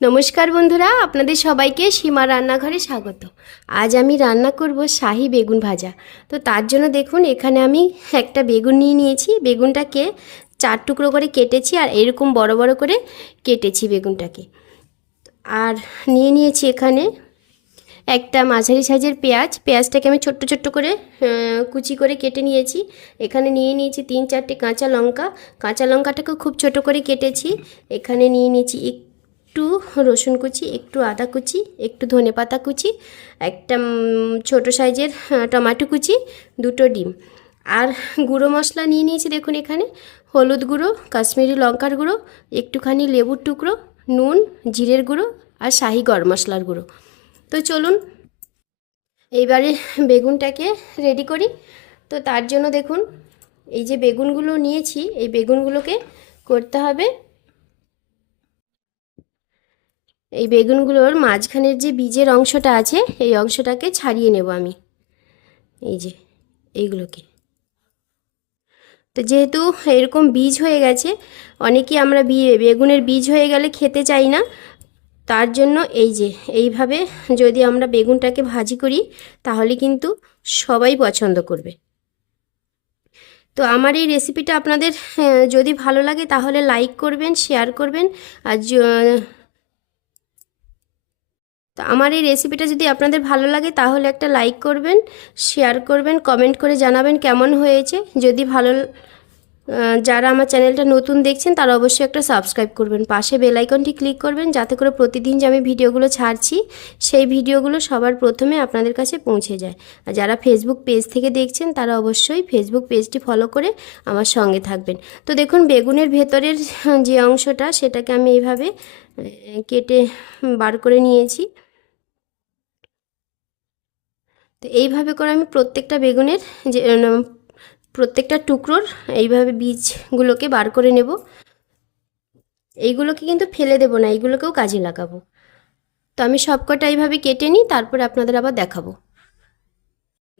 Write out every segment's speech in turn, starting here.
নমস্কার বন্ধুরা, আপনাদের সবাইকে সীমা রান্নাঘরে স্বাগত। আজ আমি রান্না করব শাহি বেগুন ভাজা। তো তার জন্য দেখুন, এখানে আমি একটা বেগুন নিয়ে নিয়েছি। বেগুনটাকে চার টুকরো করে কেটেছি আর এরকম বড় বড় করে কেটেছি বেগুনটাকে। আর নিয়ে নিয়েছি এখানে একটা মাঝারি সাইজের পেঁয়াজ। পেঁয়াজটাকে আমি ছোট্ট ছোট্ট করে কুচি করে কেটে নিয়েছি। এখানে নিয়ে নিয়েছি তিন চারটে কাঁচা লঙ্কা। কাঁচা লঙ্কাটাকেও খুব ছোট করে কেটেছি। এখানে নিয়ে নিয়েছি একটু রসুন কুচি, একটু আদা কুচি, একটু ধনে পাতা কুচি, একটা ছোট সাইজের টমেটো কুচি, দুটো ডিম। আর গুঁড়ো মশলা নিয়ে নিয়েছি দেখুন এখানে। হলুদ গুঁড়ো, কাশ্মীরি লঙ্কার গুঁড়ো, একটুখানি লেবুর টুকরো, নুন, জিরের গুঁড়ো আর শাহি গরম মশলার গুঁড়ো। তো চলুন, এইবারে বেগুনটাকে রেডি করি। তো তার জন্য দেখুন, এই যে বেগুনগুলো নিয়েছি, এই বেগুনগুলোকে করতে হবে এই বেগুনগুলোর মাঝখানের যে বীজের অংশটা আছে, এই অংশটাকে ছাড়িয়ে নেব আমি। এই যে, এইগুলোকে। তো যেহেতু এরকম বীজ হয়ে গেছে, অনেকেই আমরা বেগুনের বীজ হয়ে গেলে খেতে চাই না। তার জন্য এই যে, এইভাবে যদি আমরা বেগুনটাকে ভাজি করি, তাহলে কিন্তু সবাই পছন্দ করবে। তো আমার এই রেসিপিটা আপনাদের যদি ভালো লাগে তাহলে লাইক করবেন, শেয়ার করবেন। আর তো আমার এই রেসিপিটা যদি আপনাদের ভালো লাগে, তাহলে একটা লাইক করবেন শেয়ার করবেন কমেন্ট করে জানাবেন কেমন হয়েছে। যদি ভালো যারা আমার চ্যানেলটা নতুন দেখছেন, তারা অবশ্যই একটা সাবস্ক্রাইব করবেন। পাশে বেল আইকনটি ক্লিক করবেন, যাতে করে প্রতিদিন যে আমি ভিডিওগুলো ছাড়ছি, সেই ভিডিওগুলো সবার প্রথমে আপনাদের কাছে পৌঁছে যায়। আর যারা ফেসবুক পেজ থেকে দেখছেন, তারা অবশ্যই ফেসবুক পেজটি ফলো করে আমার সঙ্গে থাকবেন। তো দেখুন, বেগুনের ভেতরের যে অংশটা, সেটাকে আমি এইভাবে কেটে, বার করে নিয়েছি। তো এইভাবে করে আমি প্রত্যেকটা বেগুনের যে প্রত্যেকটা টুকরোর এইভাবে বীজগুলোকে বার করে নেব। এইগুলোকে কিন্তু ফেলে দেবো না, এইগুলোকেও কাজে লাগাবো। তো আমি সবকটা এইভাবে কেটে নিই, তারপরে আপনাদের আবার দেখাবো।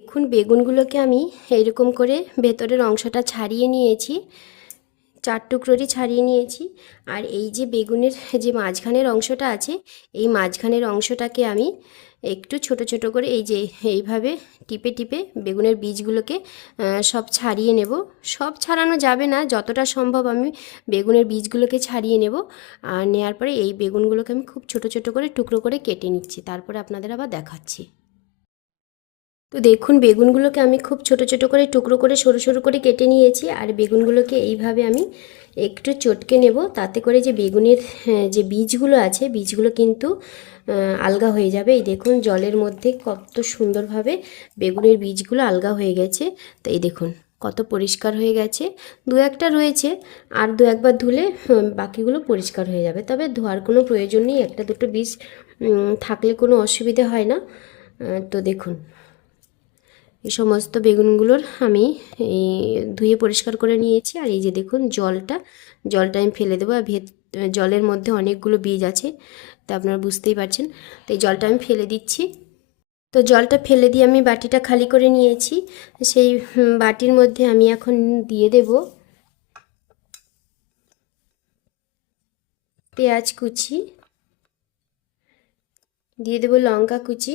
দেখুন, বেগুনগুলোকে আমি এইরকম করে ভেতরের অংশটা ছাড়িয়ে নিয়েছি, চার টুকরোরই ছাড়িয়ে নিয়েছি। আর এই যে বেগুনের যে মাঝখানের অংশটা আছে, এই মাঝখানের অংশটাকে আমি একটু ছোট ছোট করে এই যে এইভাবে টিপে টিপে বেগুনের বীজগুলোকে সব ছাড়িয়ে নেব। সব ছাড়ানো যাবে না, যতটা সম্ভব আমি বেগুনের বীজগুলোকে ছাড়িয়ে নেব। আর নেওয়ার পরে এই বেগুনগুলোকে আমি খুব ছোট ছোট করে টুকরো করে কেটে নিচ্ছি। তারপরে আপনাদের আবার দেখাচ্ছি। তো দেখুন বেগুনগুলোকে আমি খুব ছোট ছোট করে টুকরো করে সরু সরু করে কেটে নিয়েছি আর বেগুনগুলোকে এইভাবে আমি একটু চটকে নেব। তাতে করে যে বেগুনের হ্যাঁ, যে বীজগুলো আছে বীজগুলো কিন্তু আলগা হয়ে যাবে। এই দেখুন জলের মধ্যে কত সুন্দরভাবে বেগুনের বীজগুলো আলগা হয়ে গেছে। তো এই দেখুন কত পরিষ্কার হয়ে গেছে। দু একটা রয়েছে আর দু একবার ধুলে বাকিগুলো পরিষ্কার হয়ে যাবে। তবে ধোয়ার কোনো প্রয়োজন নেই। একটা দুটো বীজ থাকলে কোনো অসুবিধে হয় না। তো দেখুন এই সমস্ত বেগুনগুলোর আমি এই ধুয়ে পরিষ্কার করে নিয়েছি। আর এই যে দেখুন জলটা জলটা আমি ফেলে দেবো আর ভেত, জলের মধ্যে অনেকগুলো বীজ আছে, তা আপনারা বুঝতেই পারছেন। তো এই জলটা আমি ফেলে দিচ্ছি। তো জলটা ফেলে দিয়ে আমি বাটিটা খালি করে নিয়েছি। সেই বাটির মধ্যে আমি এখন দিয়ে দেব পেঁয়াজ কুচি, দিয়ে দেব লঙ্কা কুচি,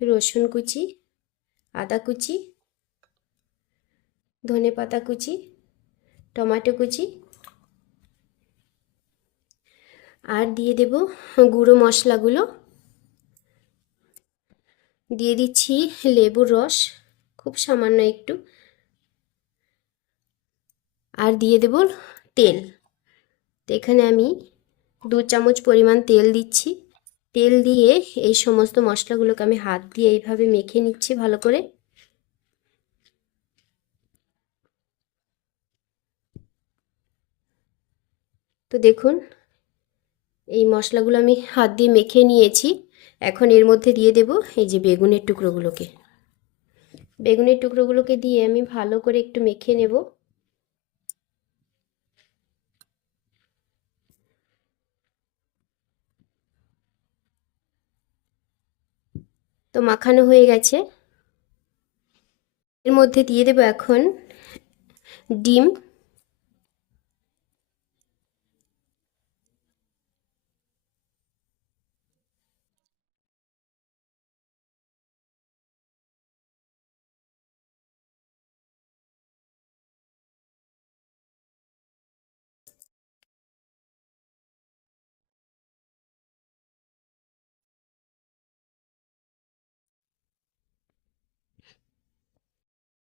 রসুন কুচি আদা কুচি, ধনে পাতা কুচি, টমেটো কুচি আর দিয়ে দেব গুঁড়ো মশলাগুলো। দিয়ে দিচ্ছি লেবুর রস, খুব সামান্য একটু। আর দিয়ে দেব তেল। তো এখানে আমি দু চামচ পরিমাণ তেল দিচ্ছি। তেল দিয়ে এই সমস্ত মশলাগুলোকে আমি হাত দিয়ে এইভাবে মেখে নিচ্ছি ভালো করে। তো দেখুন, এই মশলাগুলো আমি হাত দিয়ে মেখে নিয়েছি। এখন এর মধ্যে দিয়ে দেব এই যে বেগুনের টুকরোগুলোকে। বেগুনের টুকরোগুলোকে দিয়ে আমি ভালো করে একটু মেখে নেব। তো মাখানো হয়ে গেছে। এর মধ্যে দিয়ে দেবো এখন ডিম।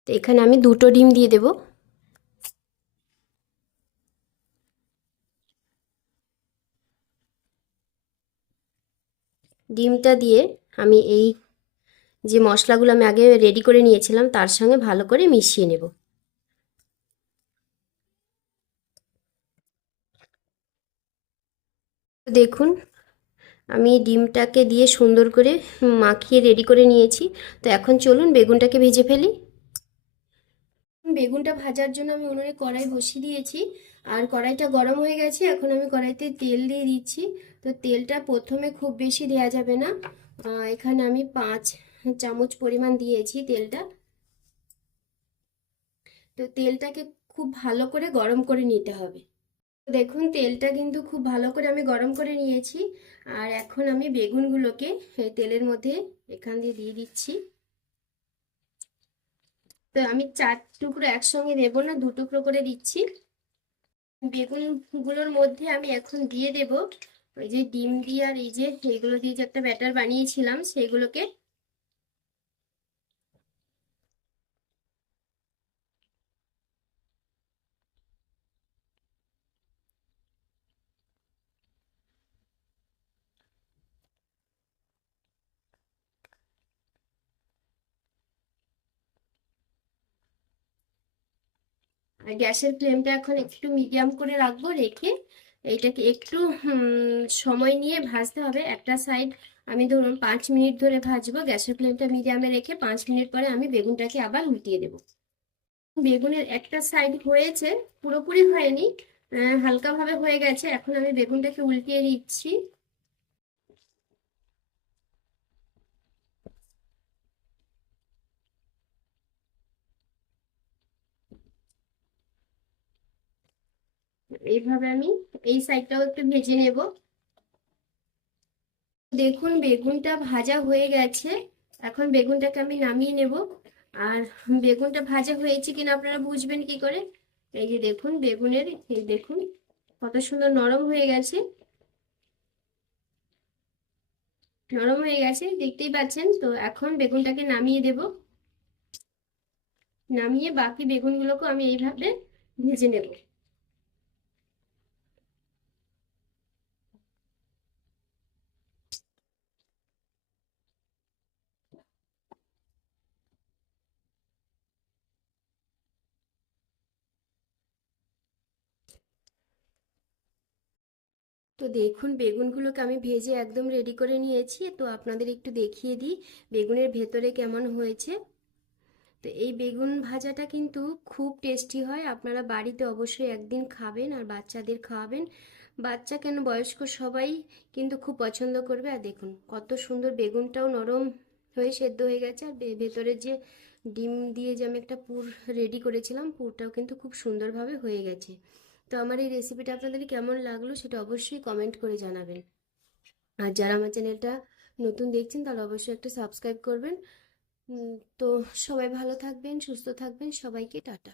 তো এখানে আমি দুটো ডিম দিয়ে দেব। ডিমটা দিয়ে আমি এই যে মশলাগুলো আমি আগে রেডি করে নিয়েছিলাম, তার সঙ্গে ভালো করে মিশিয়ে নেব। দেখুন, আমি ডিমটাকে দিয়ে সুন্দর করে মাখিয়ে রেডি করে নিয়েছি। তো এখন চলুন বেগুনটাকে ভেজে ফেলি। বেগুনটা ভাজার জন্য আমি উনুনে কড়াই বসিয়ে দিয়েছি। আর কড়াইটা গরম হয়ে গেছে, এখন আমি কড়াইতে তেল দিয়ে দিচ্ছি। তো তেলটা প্রথমে খুব বেশি দেওয়া যাবে না। এখানে আমি পাঁচ চামচ পরিমাণ দিয়েছি তেলটা। তো তেলটাকে খুব ভালো করে গরম করে নিতে হবে। দেখুন, তেলটা কিন্তু খুব ভালো করে আমি গরম করে নিয়েছি। আর এখন আমি বেগুনগুলোকে তেলের মধ্যে এখান দিয়ে দিয়ে দিচ্ছি। তো আমি চার টুকরো একসঙ্গে দেব না, দু টুকরো করে দিচ্ছি। বেগুনগুলোর মধ্যে আমি এখন দিয়ে দেব। ওই যে ডিম দিয়ে আর এই যে, এইগুলো দিয়ে যে একটা ব্যাটার বানিয়েছিলাম, সেইগুলোকে গ্যাসের ফ্লেমটা এখন একটু মিডিয়াম করে রাখব রেখে এইটাকে একটু সময় নিয়ে ভাজতে হবে। একটা সাইড আমি ধরুন পাঁচ মিনিট ধরে ভাজবো, গ্যাসের ফ্লেমটা মিডিয়ামে রেখে পাঁচ মিনিট পরে আমি বেগুনটাকে আবার উল্টিয়ে দেব। বেগুনের একটা সাইড হয়েছে, পুরোপুরি হয়নি হালকাভাবে হয়ে গেছে। এখন আমি বেগুনটাকে উল্টিয়ে দিচ্ছি। এইভাবে আমি এই সাইডটাও একটু ভেজে নেব। দেখুন, বেগুনটা ভাজা হয়ে গেছে। এখন বেগুনটাকে আমি নামিয়ে নেব। আর বেগুনটা ভাজা হয়েছে কিনা আপনারা বুঝবেন কি করে? এই যে দেখুন, বেগুনের, এই দেখুন, কত সুন্দর নরম হয়ে গেছে। নরম হয়ে গেছে, দেখতেই পাচ্ছেন। তো এখন বেগুনটাকে নামিয়ে দেব। নামিয়ে বাকি বেগুনগুলোকে আমি এইভাবে ভেজে নেব। তো দেখুন, বেগুনগুলোকে আমি ভেজে একদম রেডি করে নিয়েছি। তো আপনাদের একটু দেখিয়ে দিই বেগুনের ভেতরে কেমন হয়েছে। তো এই বেগুন ভাজাটা কিন্তু খুব টেস্টি হয়। আপনারা বাড়িতে অবশ্যই একদিন খাবেন আর বাচ্চাদের খাওয়াবেন। বাচ্চা কেন, বয়স্ক সবাই কিন্তু খুব পছন্দ করবে। আর দেখুন, কত সুন্দর বেগুনটাও নরম হয়ে সেদ্ধ হয়ে গেছে। আর ভেতরে যে ডিম দিয়ে যে আমি একটা পুর রেডি করেছিলাম, পুরটাও কিন্তু খুব সুন্দরভাবে হয়ে গেছে। তো আমার এই রেসিপিটা আপনাদের কেমন লাগল সেটা অবশ্যই কমেন্ট করে জানাবেন। আর যারা আমার চ্যানেলটা নতুন দেখছেন তাহলে অবশ্যই একটা সাবস্ক্রাইব করবেন। তো সবাই ভালো থাকবেন, সুস্থ থাকবেন, সবাইকে টাটা।